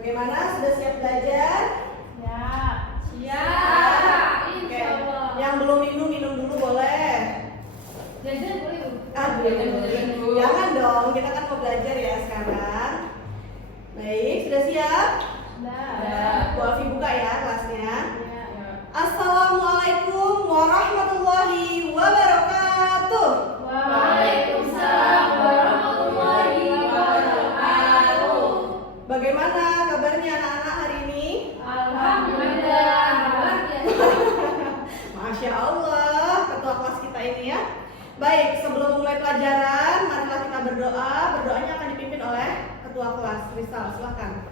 Bagaimana? Sudah siap belajar? Siap. Siap. Oke. Yang belum minum dulu boleh. Jajan boleh, Bu? Aduh, jangan dong, kita kan mau belajar ya sekarang. Baik, sudah siap? Sudah. Bu Alfi buka ya kelasnya. Ya. Assalamualaikum warahmatullahi wabarakatuh. Waalaikumsalam warahmatullahi wabarakatuh. Bagaimana kabarnya anak-anak hari ini? Alhamdulillah. Luar biasa. Masya Allah, ketua kelas kita ini ya. Baik, sebelum mulai pelajaran, marilah kita berdoa. Berdoanya akan dipimpin oleh ketua kelas. Rizal, silakan.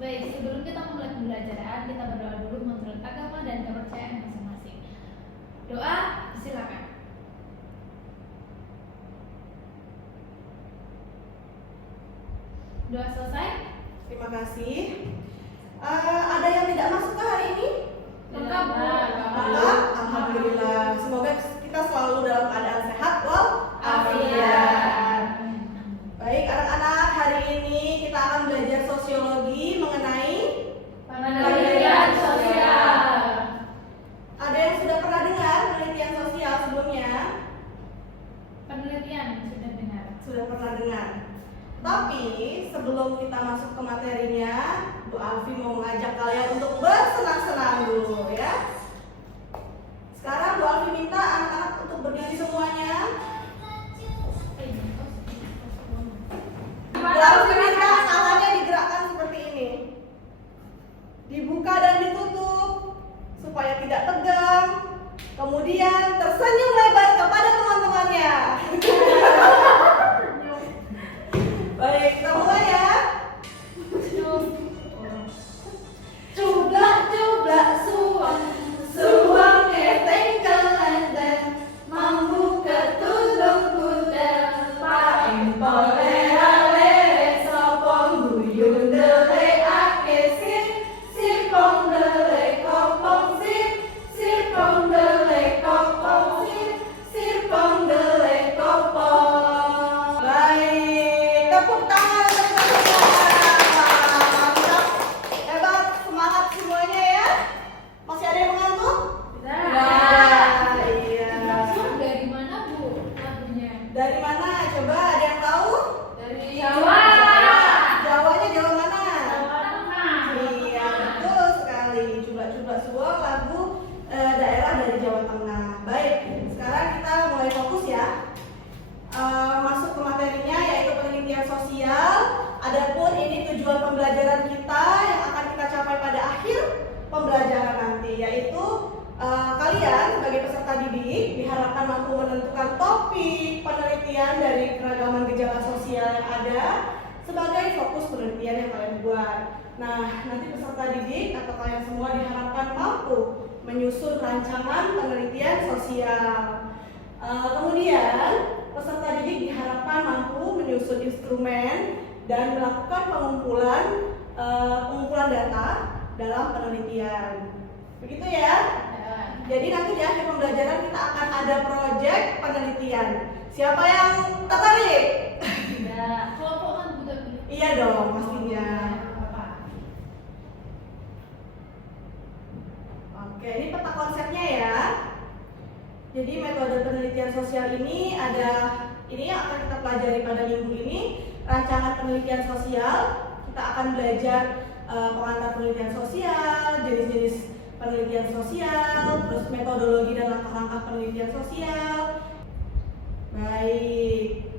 Baik, sebelum kita memulai pembelajaran, kita berdoa dulu menurut agama dan kepercayaan masing-masing. Doa, silakan. Doa selesai? Terima kasih. Ada yang tidak masuk ke hari ini? Lengkap, Bu. Lengkap? Alhamdulillah. Semoga kita selalu dalam keadaan sehat walafiat. Baik, anak-anak, hari ini kita akan belajar sosiologi mengenai Penelitian sosial. ada yang sudah pernah dengar penelitian sosial sebelumnya? Penelitian sudah dengar. Sudah pernah dengar. Tapi sebelum kita masuk ke materinya, Bu Alfi mau mengajak kalian untuk bersenang-senang dulu ya. Sekarang Bu Alfi minta anak-anak untuk berdiri semuanya. Bu Alfi minta tangannya digerakkan seperti ini. Dibuka dan ditutup supaya tidak tegang. Kemudian tersenyum lebar kepada teman-temannya. Baik, kita mulai ya. Cublak suang, suang keteng kelenden, mambu ketulung kuda, paing polera-lere, sopong guyun dele ake sir, sirpong dele kopong sir, sirpong dele kopong sir, sirpong dele kopong. Baik, tepuk tangan untuk teman-teman. Mantap, hebat, semangat semuanya ya. Masih ada yang mengantuk? Iya. Dari mana, Bu, lagunya? Dari mana? Coba ada yang tahu? Dari Jawa. Jawanya Jawa mana? Jawa Tengah. Iya, betul sekali. Coba suara lagu daerah dari Jawa Tengah. Baik, sekarang kita mulai fokus ya. Masuk ke materinya yaitu penelitian sosial. Adapun ini tujuan pembelajaran kita yang akan kita capai pada akhir pembelajaran nanti, yaitu kalian sebagai peserta didik diharapkan mampu menentukan topik penelitian dari keragaman gejala sosial yang ada sebagai fokus penelitian yang kalian buat. Nah, nanti peserta didik atau kalian semua diharapkan mampu menyusun rancangan penelitian sosial. Kemudian peserta didik diharapkan mampu menyusun instrumen dan melakukan pengumpulan data dalam penelitian. Begitu ya? Jadi nanti di akhir pembelajaran kita akan ada proyek penelitian. Siapa yang tertarik? Kelompokan juga. Iya dong, pastinya. Oke, ini peta konsepnya ya. Jadi metode penelitian sosial ini ini yang akan kita pelajari pada minggu ini, rancangan penelitian sosial. Kita akan belajar pengantar penelitian sosial, jenis-jenis penelitian sosial, terus metodologi dan langkah-langkah penelitian sosial. Baik,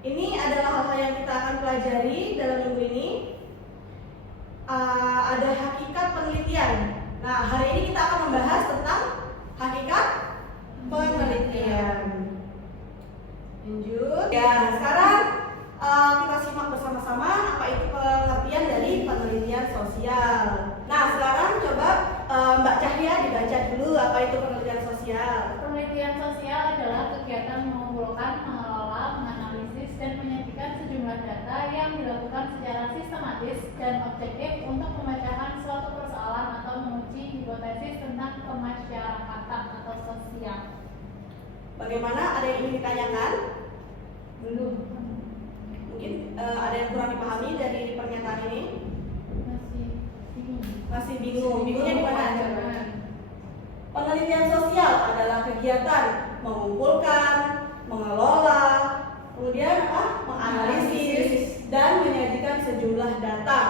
ini adalah hal-hal yang kita akan pelajari dalam minggu ini. Ada hakikat penelitian. Nah, hari ini kita akan membahas tentang hakikat penelitian. Lanjut. Ya, sekarang kita simak bersama-sama apa itu pengertian dari penelitian sosial. Nah, sekarang coba Mbak Cahya dibaca dulu apa itu penelitian sosial. Penelitian sosial adalah kegiatan mengumpulkan, mengelola, menganalisis, dan menyajikan sejumlah data yang dilakukan secara sistematis dan objektif untuk memecahkan suatu persoalan atau menguji hipotesis tentang kemasyarakatan atau sosial. Bagaimana? Ada yang ingin ditanyakan? Belum. Mungkin ada yang kurang dipahami dari pernyataan ini? Masih bingung? Bingungnya di mana? Penelitian sosial adalah kegiatan mengumpulkan, mengelola, kemudian menganalisis dan menyajikan sejumlah data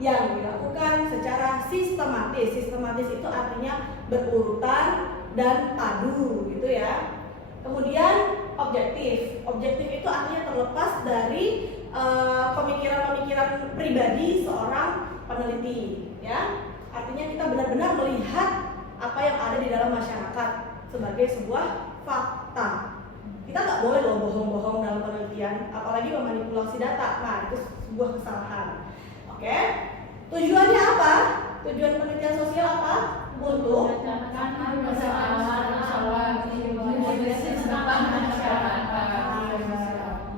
yang dilakukan secara sistematis. Sistematis itu artinya berurutan dan padu gitu ya. Kemudian objektif. Objektif itu artinya terlepas dari pemikiran-pemikiran pribadi seorang peneliti ya. Artinya kita benar-benar melihat apa yang ada di dalam masyarakat sebagai sebuah fakta. Kita nggak boleh loh bohong-bohong dalam penelitian, apalagi memanipulasi data. Nah, itu sebuah kesalahan. Oke. Tujuannya apa? Tujuan penelitian sosial apa? Untuk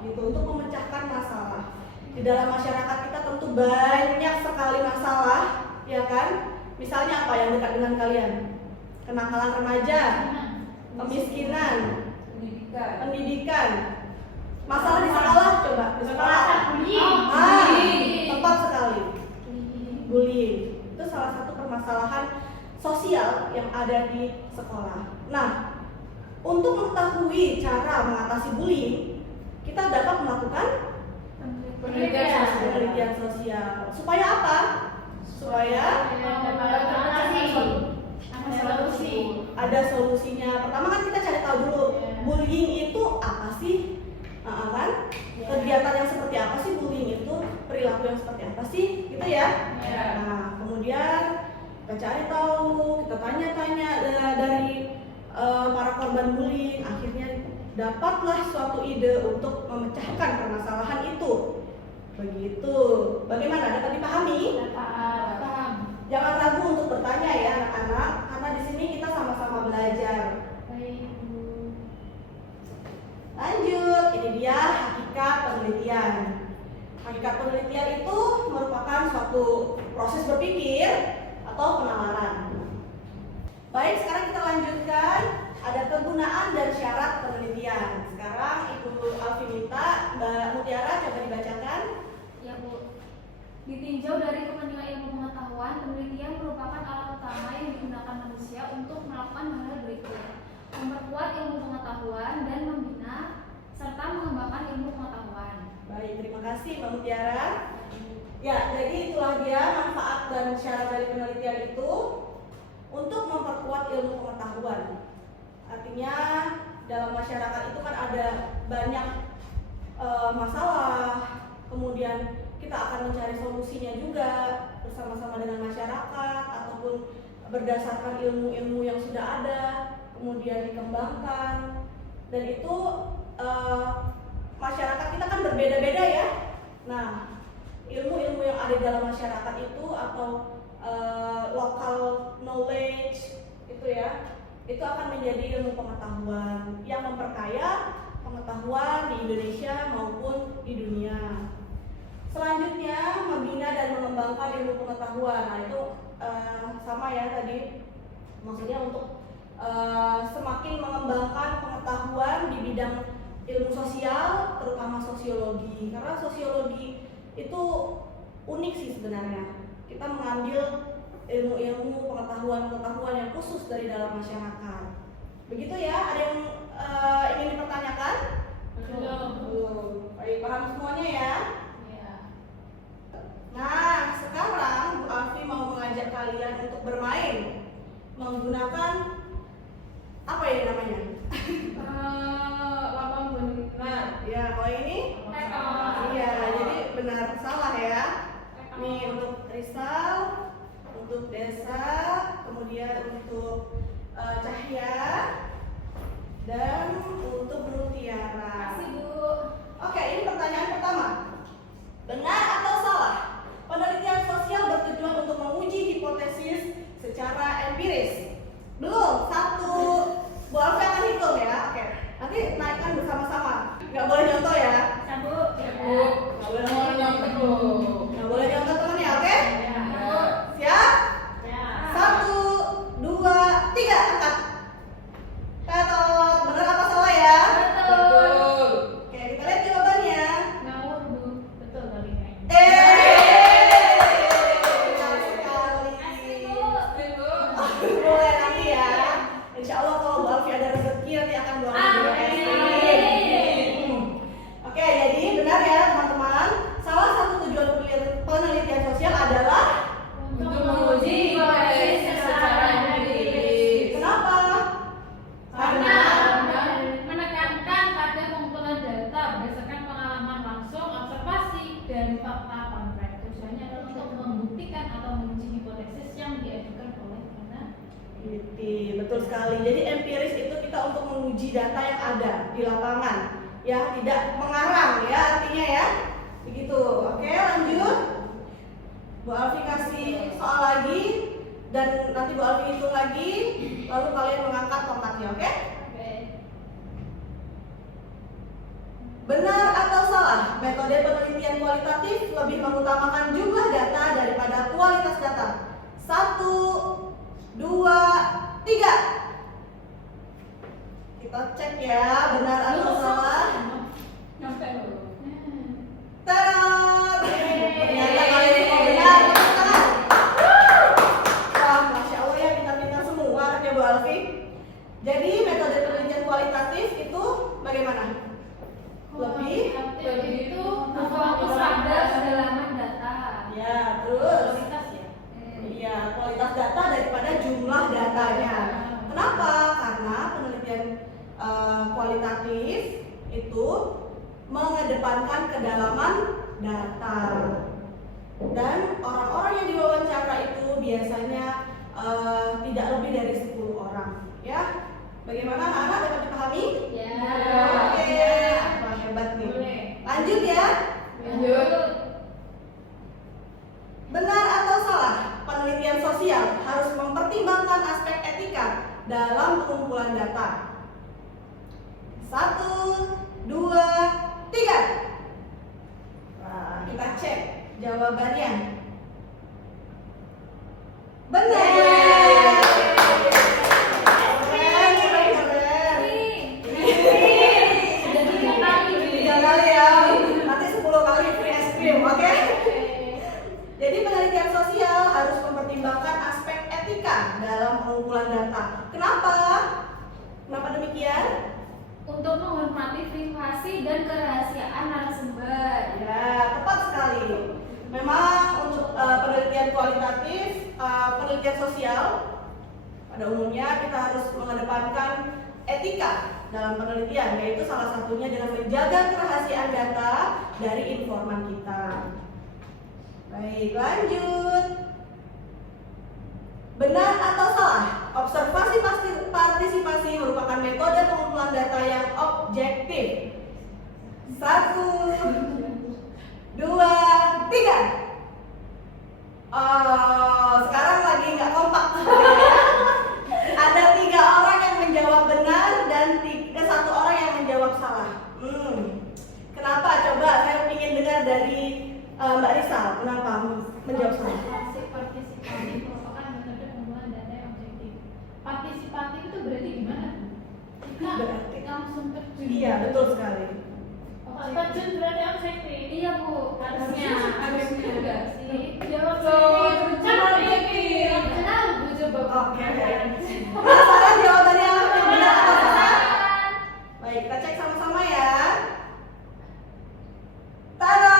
gitu, untuk memecahkan masalah. Di dalam masyarakat kita tentu banyak sekali masalah, ya kan? Misalnya apa yang dekat dengan kalian? Kenakalan remaja, kemiskinan, pendidikan, masalah di sekolah, coba di sekolah. Tepat sekali. Bullying itu salah satu permasalahan sosial yang ada di sekolah. Nah, untuk mengetahui cara mengatasi bullying, kita dapat melakukan penelitian sosial. Supaya apa? Supaya ada solusinya. Pertama kan kita cari tahu dulu bullying itu apa sih, kan? Kegiatan yang seperti apa sih bullying itu, perilaku yang seperti apa sih, gitu ya. Nah, kemudian kita cari tahu, kita tanya-tanya dari para korban bullying, akhirnya dapatlah suatu ide untuk memecahkan permasalahan itu. Begitu. Bagaimana? Dapat dipahami? Paham. Jangan ragu untuk bertanya ya anak-anak, karena di sini kita sama-sama belajar. Baik, Bu. Lanjut, ini dia hakikat penelitian. Hakikat penelitian itu merupakan suatu proses berpikir atau penalaran. Baik, sekarang kita lanjutkan. Ada kegunaan dan syarat penelitian. Sekarang Ibu Alfi minta Mbak Mutiara coba dibacakan. Ya, Bu. Ditinjau dari kepentingan ilmu pengetahuan, penelitian merupakan alat utama yang digunakan manusia untuk melakukan hal berikut: memperkuat ilmu pengetahuan dan membina serta mengembangkan ilmu pengetahuan. Baik, terima kasih Mbak Mutiara. Ya, jadi itulah dia manfaat dan syarat dari penelitian itu untuk memperkuat ilmu pengetahuan. Artinya dalam masyarakat itu kan ada banyak masalah, kemudian kita akan mencari solusinya juga bersama-sama dengan masyarakat ataupun berdasarkan ilmu-ilmu yang sudah ada, kemudian dikembangkan. Dan itu masyarakat kita kan berbeda-beda ya. Nah, ilmu-ilmu yang ada dalam masyarakat itu atau local knowledge itu ya, itu akan menjadi ilmu pengetahuan yang memperkaya pengetahuan di Indonesia maupun di dunia. Selanjutnya, membina dan mengembangkan ilmu pengetahuan. Nah, itu sama ya tadi, maksudnya untuk semakin mengembangkan pengetahuan di bidang ilmu sosial, terutama sosiologi. Karena sosiologi itu unik sih sebenarnya. Kita mengambil ilmu-ilmu pengetahuan yang khusus dari dalam masyarakat. Begitu ya, ada yang ingin dipertanyakan? Belum. Baik, paham semuanya ya? Iya. Nah, sekarang Bu Alfi mau mengajak kalian untuk bermain menggunakan apa ya namanya? Lapang benar. Ya, kalau ini? Iya, jadi benar salah ya. Nih untuk Rizal, untuk Desa, kemudian untuk Cahya, dan untuk Mutiara. Makasih, Bu. Oke, ini pertanyaan pertama. Benar atau salah? Penelitian sosial bertujuan untuk menguji hipotesis secara empiris. Belum, satu. Bu Alfi akan hitung ya. Oke, nanti naikkan bersama-sama. Nggak boleh nyontoh ya. Bu. Nggak boleh nyontoh dulu. Nggak boleh nyontoh temennya, oke? Siap? Ya. 1, 2, 3, angkat. Tetot, bener apa salah ya? Betul. Oke, kita lihat jawabannya. Ngawur, Bu. Betul kali kayaknya. tujuannya adalah untuk membuktikan atau menguji hipotesis yang diajukan oleh peneliti. Betul sekali. Jadi empiris itu kita untuk menguji data yang ada di lapangan, ya, tidak mengarang, ya, artinya ya. Begitu. Oke, lanjut. Bu Alfi kasih soal lagi dan nanti Bu Alfi hitung lagi, lalu kalian mengangkat tongkatnya, oke? Benar atau salah, metode penelitian kualitatif lebih mengutamakan jumlah data daripada kualitas data. 1, 2, 3. Kita cek ya, benar atau salah. Nyampe loh. Tada! Ternyata kalian semua benar. Tepuk tangan. Wah, Masya Allah ya, pintar-pintar semua anaknya Bu Alfi. Jadi metode penelitian kualitatif itu bagaimana? Lebih itu Fokus pada kedalaman data. ya, terus kualitas ya. iya, kualitas data daripada jumlah datanya. Kenapa? Karena penelitian kualitatif itu mengedepankan kedalaman data. Dan orang-orang yang diwawancara itu biasanya tidak lebih dari 10 orang, ya. Bagaimana anak-anak, dapat dipahami? Ya. Oke, wah, hebat nih. Boleh. Lanjut ya. Lanjut. Benar atau salah, penelitian sosial harus mempertimbangkan aspek etika dalam pengumpulan data. 1, 2, 3. Nah, kita cek jawabannya. Benar. Tiga kali ya. Nanti 10 kali free es krim, oke? Jadi penelitian sosial harus mempertimbangkan aspek etika dalam pengumpulan data. Kenapa? Kenapa demikian? Untuk menghormati privasi dan kerahasiaan narasumber. Ya, tepat sekali. Memang untuk penelitian kualitatif, penelitian sosial pada umumnya kita harus mengedepankan etika dalam penelitian, yaitu salah satunya dengan menjaga kerahasiaan data dari informan kita. Baik, lanjut. Benar atau salah, observasi partisipasi merupakan metode pengumpulan data yang objektif. 1, 2, 3. Sekarang lagi nggak kompak. Ada 3 orang yang menjawab benar dan 1 orang yang menjawab salah. Kenapa? Coba saya ingin dengar dari Mbak Risa. Kenapa menjawab salah? Partisipatif merupakan metode pengumpulan data yang objektif. Partisipatif itu berarti gimana? Kita Berarti- langsung terjun. Iya, betul sekali. Terjun berarti objektif. Iya Bu, Harusnya juga sih. Jawab Betul, kan objektif. Kenapa Bu coba? Oke. Penasaran jawabannya yang benar atau salah? Baik, kita cek sama-sama ya. Tada!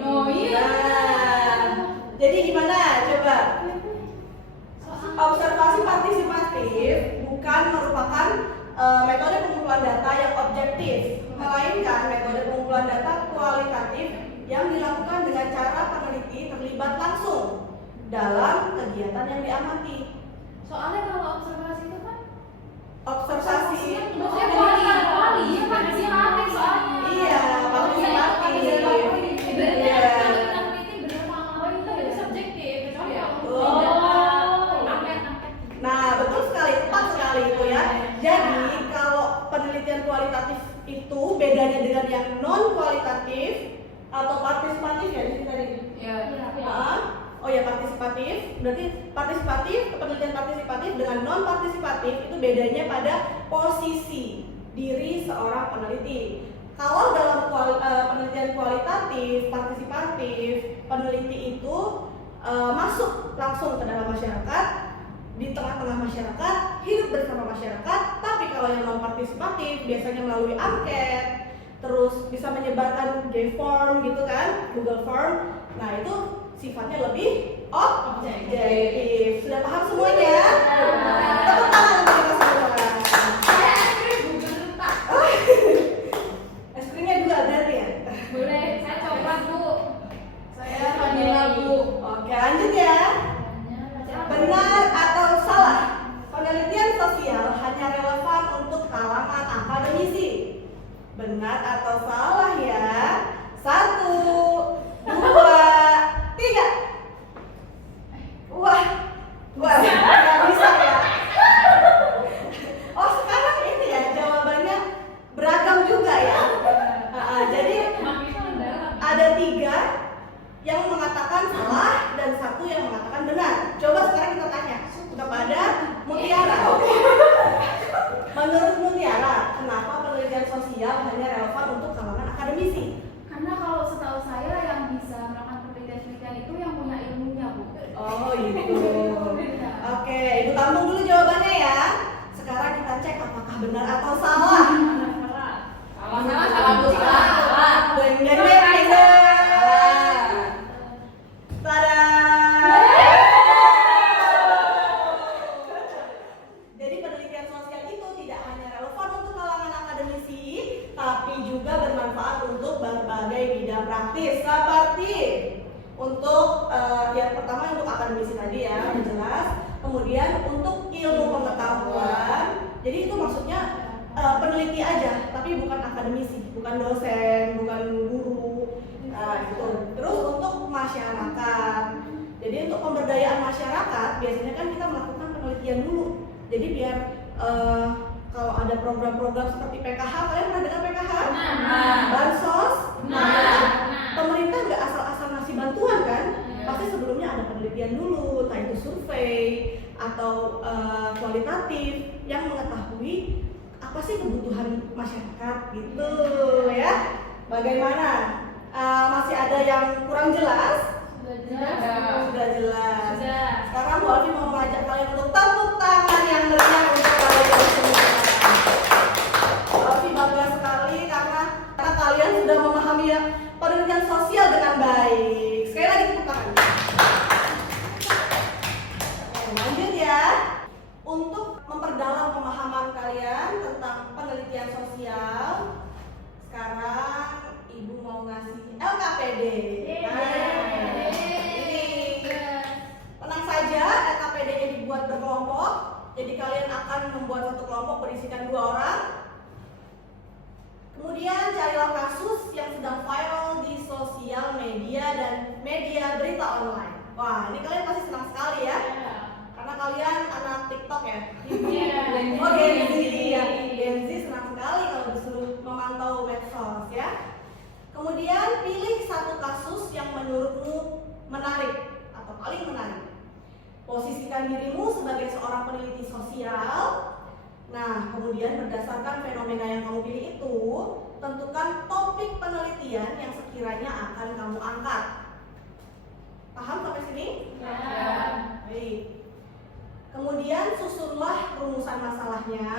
Oh iya. Jadi gimana? Coba. Observasi partisipatif bukan merupakan metode pengumpulan data yang objektif, melainkan metode pengumpulan data kualitatif yang dilakukan dengan cara peneliti terlibat langsung dalam kegiatan yang diamati. Soalnya kalau observasi itu kan Observasi maksudnya kuali, partisipatif soalnya. iya, partisipatif. berarti Iya. kalau kita meneliti benar-benar itu jadi subjektif. Kecuali kalau Betul. angket-angket. Nah, betul sekali, tepat sekali itu ya. Jadi kalau penelitian kualitatif itu bedanya dengan yang non kualitatif atau partisipatif ya di sini tadi. Iya. Oh ya, partisipatif. Berarti partisipatif, penelitian partisipatif dengan non partisipatif itu bedanya pada posisi diri seorang peneliti. Kalau dalam penelitian kualitatif, partisipatif, peneliti itu masuk langsung ke dalam masyarakat, di tengah-tengah masyarakat, hidup bersama masyarakat. Tapi kalau yang non partisipatif biasanya melalui angket, terus bisa menyebarkan J-form gitu kan, Google Form. Nah itu sifatnya lebih objektif. Sudah paham semuanya? Tepuk tangan untuk kita semua. untuk kalangan akademisi. Benar atau salah ya? 1, 2, 3. Wah, nggak bisa ya. Oh, sekarang ini ya jawabannya beragam juga ya. Jadi ada 3 yang mengatakan salah dan 1 yang mengatakan benar. Coba sekarang kita tanya kepada Mutiara. Menurut Mutiara, kenapa penelitian sosial hanya relevan untuk kalangan akademisi? Karena kalau setahu saya yang bisa melakukan penelitian itu yang punya ilmunya, Bu. Oh gitu. Oke, Ibu tampung dulu jawabannya ya. Sekarang kita cek apakah benar atau salah. Salah. Deng. Tada. Jadi penelitian sosial itu tidak hanya relevan untuk kalangan akademisi, tapi juga bermanfaat untuk berbagai bidang praktis seperti untuk yang pertama untuk akademisi tadi ya, udah jelas. Kemudian untuk ilmu pengetahuan. Jadi itu maksudnya peneliti aja, tapi bukan akademisi, bukan dosen, bukan guru. Gitu. Terus untuk masyarakat. Jadi untuk pemberdayaan masyarakat biasanya kan kita melakukan penelitian dulu. Jadi biar kalau ada program-program seperti PKH, kalian pernah dengar PKH? Bansos? Pemerintah nggak asal-asal ngasih bantuan kan? Pasti sebelumnya ada penelitian dulu, entah itu survei atau kualitatif yang mengetahui apa sih kebutuhan masyarakat gitu ya. Bagaimana? Masih ada yang kurang jelas? Sudah jelas. Sekarang Bu Alfi mau mengajak kalian untuk tepuk tangan yang meriah untuk kalian semua. Bu Alfi bangga sekali karena kalian sudah memahami penelitian sosial dengan baik. Sekali lagi tepuk tangan. Lanjut ya. Untuk memperdalam pemahaman kalian tentang penelitian sosial, sekarang Ibu mau ngasih LKPD. Tenang saja, LKPD-nya dibuat berkelompok. Jadi kalian akan membuat satu kelompok berisikan 2 orang. Kemudian carilah kasus yang sedang viral di sosial media dan media berita online. Wah, ini kalian pasti senang sekali ya. Karena kalian anak TikTok ya. Oh, Gen Z ya. Gen Z senang sekali kalau disuruh memantau medsos ya. Kemudian pilih satu kasus yang menurutmu menarik atau paling menarik. Posisikan dirimu sebagai seorang peneliti sosial. Nah, kemudian berdasarkan fenomena yang kamu pilih itu, tentukan topik penelitian yang sekiranya akan kamu angkat. Paham sampai sini? Ya. Baik. Kemudian susunlah rumusan masalahnya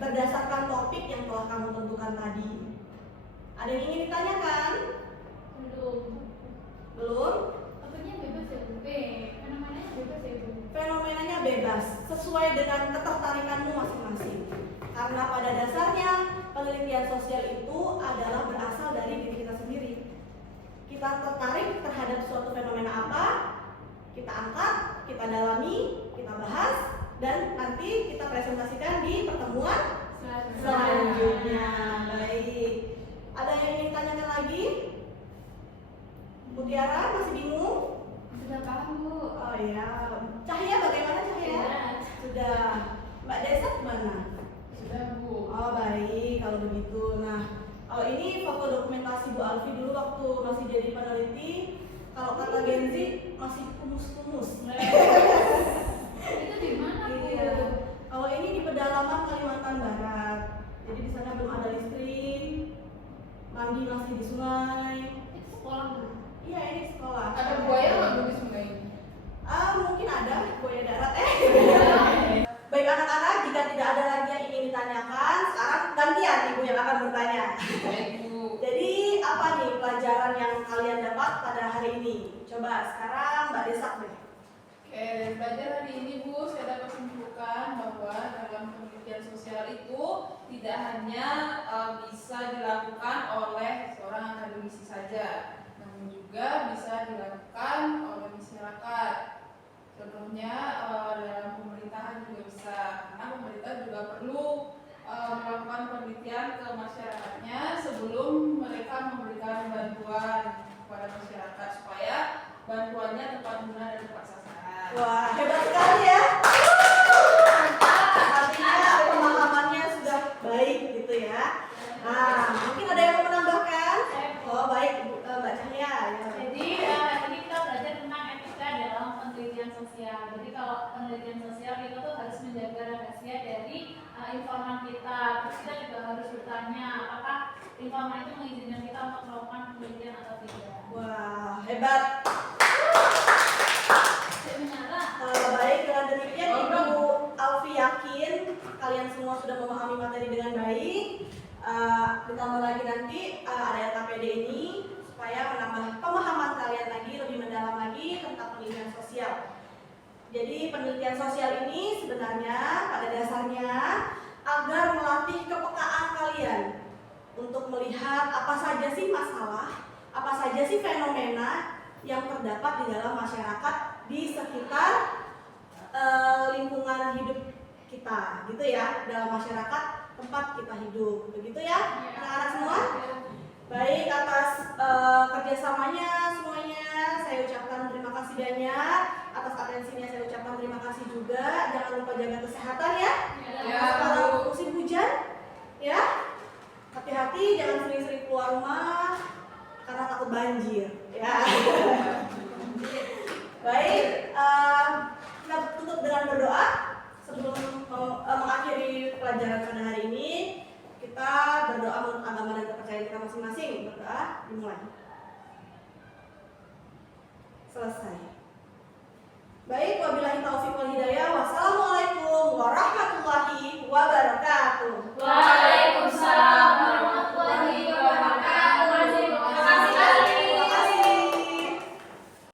berdasarkan topik yang telah kamu tentukan tadi. Ada yang ingin ditanyakan? Belum? Fenomenanya bebas, sesuai dengan ketertarikanmu masing-masing. Karena pada dasarnya penelitian sosial itu adalah berasal dari diri kita sendiri. Kita tertarik terhadap suatu fenomena apa, kita angkat, kita dalami, kita bahas, dan nanti kita presentasikan di pertemuan selanjutnya. Baik. Ada yang ingin tanyakan lagi? Mutiara masih bingung? Sudah paham, Bu. Oh ya. Cahya bagaimana Cahya? Sudah. Mbak Desa gimana? Sudah, Bu. Oh baik kalau begitu. Nah, kalau ini foto dokumentasi Bu Alfi dulu waktu masih jadi peneliti. Kalau kata Gen Z masih kumus-kumus. Itu di mana, Bu? Iya. Kalau ini di pedalaman Kalimantan Barat. Jadi di sana belum ada listrik. Mandi masih di sungai. Itu sekolah, Bu. Iya ini sekolah. Ada buaya nggak, Bu, di sungai? Mungkin ada buaya darat. Baik anak-anak, jika tidak ada lagi yang ingin ditanyakan, sekarang gantian Ibu yang akan bertanya. Baik, Bu. Jadi apa nih pelajaran yang kalian dapat pada hari ini? Coba sekarang Mbak Desak deh. Oke, dari pelajaran hari ini, Bu, saya dapat menunjukkan bahwa dalam penelitian sosial itu tidak hanya bisa dilakukan oleh seorang akademisi saja, namun juga bisa dilakukan oleh masyarakat. Contohnya dalam pemerintahan juga bisa, karena pemerintah juga perlu Wah, hebat sekali ya. Artinya pemahamannya sudah baik gitu ya. Nah, mungkin ada yang mau menambahkan? Oh, baik, Mbak Cahya. Ya. Jadi ini kita belajar tentang etika dalam penelitian sosial. Jadi kalau penelitian sosial kita tuh harus menjaga rahasia dari informan kita. Terus kita juga harus bertanya apakah informan itu mengizinkan kita untuk melakukan penelitian atau tidak. Wah, hebat. Baik, dengan demikian Ibu Alfi yakin kalian semua sudah memahami materi dengan baik. Ditambah lagi nanti ada LKPD ini supaya menambah pemahaman kalian lagi, lebih mendalam lagi tentang penelitian sosial. Jadi penelitian sosial ini sebenarnya pada dasarnya agar melatih kepekaan kalian untuk melihat apa saja sih masalah, apa saja sih fenomena yang terdapat di dalam masyarakat di sekitar lingkungan hidup kita, gitu ya, dalam masyarakat tempat kita hidup, begitu ya, anak-anak semua. Baik, atas kerjasamanya semuanya saya ucapkan terima kasih banyak. Atas atensinya saya ucapkan terima kasih juga. Jangan lupa jaga kesehatan ya. Sekarang musim hujan, ya. Hati-hati, jangan sering-sering keluar rumah karena takut banjir, ya. Baik, kita tutup dengan berdoa sebelum mengakhiri pelajaran pada hari ini. Kita berdoa menurut agama dan kepercayaan kita masing-masing. Berdoa dimulai. Selesai. Baik, wabillahi taufiq wal hidayah. Wassalamualaikum warahmatullahi wabarakatuh.